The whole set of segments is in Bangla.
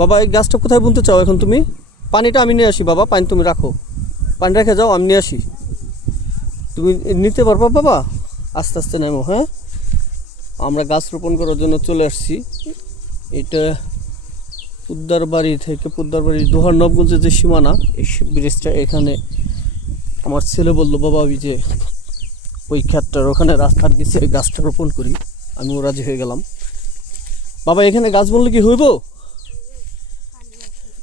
বাবা এই গাছটা কোথায় বুনতে চাও এখন তুমি? পানিটা আমি নিয়ে আসি বাবা, পানি তুমি রাখো, পানি রেখে যাও, আমি নিয়ে আসি। তুমি নিতে পারবা বাবা? আস্তে আস্তে নেমো। হ্যাঁ, আমরা গাছ রোপণ করার জন্য চলে আসছি। এটা পুদ্দারবাড়ি থেকে, পুদ্দারবাড়ির দোহার নবগঞ্জের যে সীমানা, এই ব্রিজটা এখানে আমার ছেলে বললো বাবা ওই যে ওই ক্ষেতটার ওখানে রাস্তার নিচে ওই গাছটা রোপণ করি। আমিও রাজি হয়ে গেলাম। বাবা এখানে গাছ বললে কি হইব?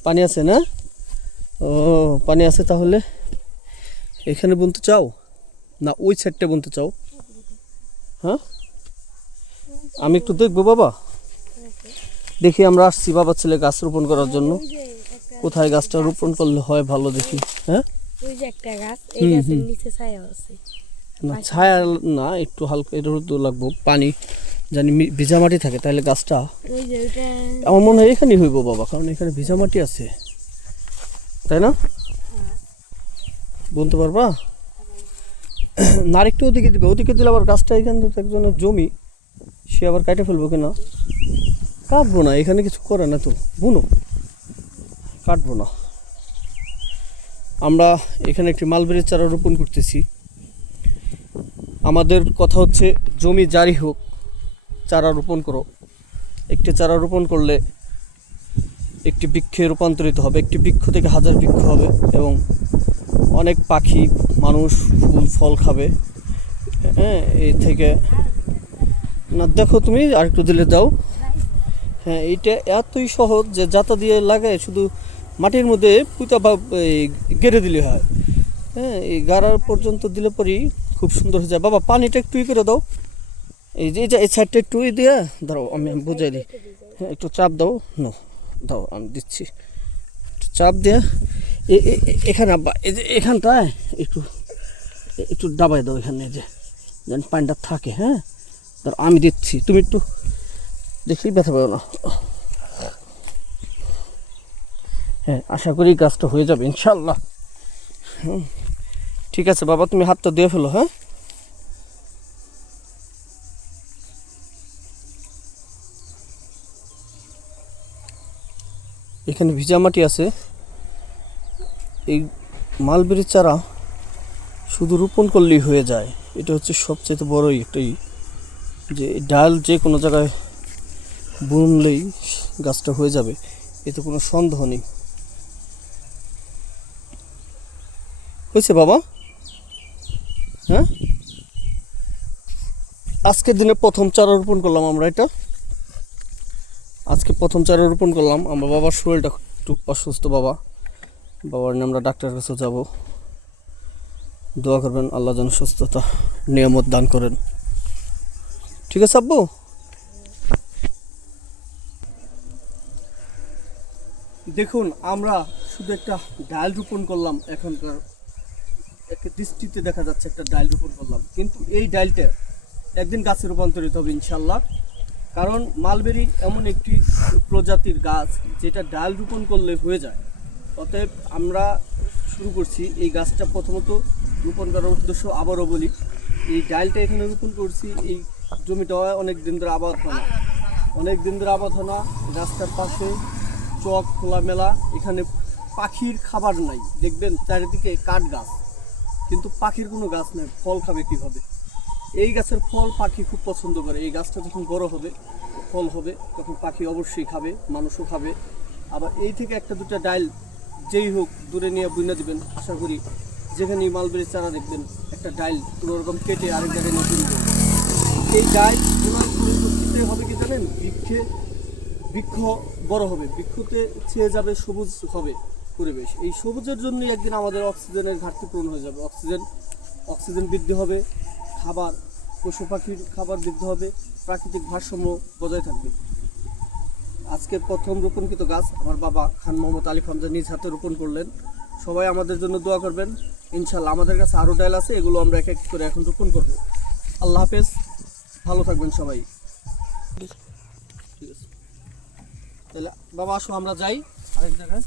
পানি আছে না? ও, পানি আছে, তাহলে এখানে বুনতে চাও না ওই সাইডটা বুনতে চাও? হ্যাঁ, আমি একটু দেখবো বাবা, দেখি। আমরা আসছি বাবা ছেলে গাছ রোপণ করার জন্য। কোথায় গাছটা রোপণ করলে হয় ভালো দেখি। হ্যাঁ, ওই যে একটা গাছ, এই গাছের নিচে ছায়া আছে। না ছায়া না, একটু হালকা রোদ লাগবো, পানি জানি ভিজা মাটি থাকে, তাহলে গাছটা ওই যে ওইটা আমার মনে হয় এখানেই হইব বাবা, কারণ এখানে ভিজা মাটি আছে, তাই না? বলতে পারবা না? আরেকটু ওদিকে দিবে, ওদিকে দিলে আবার গাছটা এখানে তো একজনের জমি, সে আবার কাটে ফেলবো কিনা। কাটবো না, এখানে কিছু করে না তো, বুনো কাটবো না। আমরা এখানে একটি মালবেরির চারা রোপণ করতেছি। আমাদের কথা হচ্ছে জমি জারি হোক, চারা রোপণ করো। একটি চারা রোপণ করলে একটি বৃক্ষে রূপান্তরিত হবে, একটি বৃক্ষ থেকে হাজার বৃক্ষ হবে, এবং অনেক পাখি মানুষ ফুল ফল খাবে। হ্যাঁ, এই থেকে না, দেখো তুমি আরেকটু দিলে দাও। হ্যাঁ, এইটা এতই সহজ যে যাতা দিয়ে লাগায় শুধু মাটির মধ্যে পুঁতা বা গেড়ে দিলে হয়। হ্যাঁ, এই গাড়ার পর্যন্ত দিলে পরেই খুব সুন্দর হয়ে যায়। বাবা পানিটা একটু করে দাও, এই যে এই সাইডটা একটু দিয়ে দাও, আমি বুঝাই দিই। হ্যাঁ, একটু চাপ দাও, নো দাও, আমি দিচ্ছি। একটু চাপ দিয়ে এখানে আব্বা, এই যে এখানটায় একটু একটু ডাবাই দাও, এখানে যে যেন পানিটা থাকে। হ্যাঁ, ধর আমি দিচ্ছি, তুমি একটু দেখি, ব্যথা পাবো না। হ্যাঁ, আশা করি গাছটা হয়ে যাবে ইনশাল্লাহ। ঠিক আছে বাবা, তুমি হাতটা দিয়ে ফেলো। হ্যাঁ, এখানে ভিজা মাটি আছে। এই মালবেরির চারা শুধু রোপণ করলেই হয়ে যায়, এটা হচ্ছে সবচেয়ে বড়ই একটাই, যে ডাল যে কোনো জায়গায় বুনলেই গাছটা হয়ে যাবে, এতে কোনো সন্দেহ নেই। হয়েছে বাবা? হ্যাঁ, আজকের দিনে প্রথম চারা রোপণ করলাম আমরা, এটা আজকে প্রথম চারা রোপণ করলাম। আমরা বাবার শরীরটা একটু অসুস্থ, বাবার নিয়ে আমরা ডাক্তারের কাছে যাব। দোয়া করবেন আল্লাহ যেন সুস্থতা নিয়ামত দান করেন। ঠিক আছে আব্বু? দেখুন, আমরা শুধু একটা ডাল রোপণ করলাম, এখনকার একটা দৃষ্টিতে দেখা যাচ্ছে একটা ডাল রোপণ করলাম, কিন্তু এই ডালটা একদিন গাছে রূপান্তরিত হবে ইনশাল্লাহ। কারণ মালবেরি এমন একটি প্রজাতির গাছ যেটা ডাল রোপণ করলে হয়ে যায়। অতএব আমরা শুরু করছি এই গাছটা প্রথমত রোপণ করার উদ্দেশ্য। আবারও বলি, এই ডালটা এখানে রোপণ করছি, এই জমিটা অনেক দিন ধরে আবাদ হয় না, রাস্তার পাশে চক খোলামেলা, এখানে পাখির খাবার নাই, দেখবেন চারিদিকে কাঠ গাছ, কিন্তু পাখির কোনো গাছ নেই। ফল খাবে কীভাবে? এই গাছের ফল পাখি খুব পছন্দ করে। এই গাছটা যখন বড় হবে, ফল হবে, তখন পাখি অবশ্যই খাবে, মানুষও খাবে। আবার এই থেকে একটা দুটা ডাল যেই হোক দূরে নিয়ে বুনে দিবেন। আশা করি যেখানে মালবেরির চারা দেখবেন একটা ডাল কোনো রকম কেটে আরেক জায়গায় নিয়ে বুনবে। এই ডাল বোনার পরিপ্রেক্ষিতে হবে কি জানেন? বৃক্ষ বড় হবে, বৃক্ষতে ছেয়ে যাবে, সবুজ হবে পরিবেশ। এই সবুজের জন্যই একদিন আমাদের অক্সিজেনের ঘাটতি পূরণ হয়ে যাবে। অক্সিজেন বৃদ্ধি হবে, খাবার, পশু পাখির খাবার বৃদ্ধি হবে, প্রাকৃতিক ভারসাম্য বজায় থাকবে। আজকের প্রথম রোপণকৃত গাছ আমার বাবা খান মোহাম্মদ আলী খামজা নিজ হাতে রোপণ করলেন। সবাই আমাদের জন্য দোয়া করবেন ইনশাল্লাহ। আমাদের কাছে আরও ডাল আছে, এগুলো আমরা এক এক করে এখন রোপণ করব। আল্লাহ হাফেজ, ভালো থাকবেন সবাই। ঠিক আছে, তাহলে বাবা আসো আমরা যাই আরেক জায়গায়।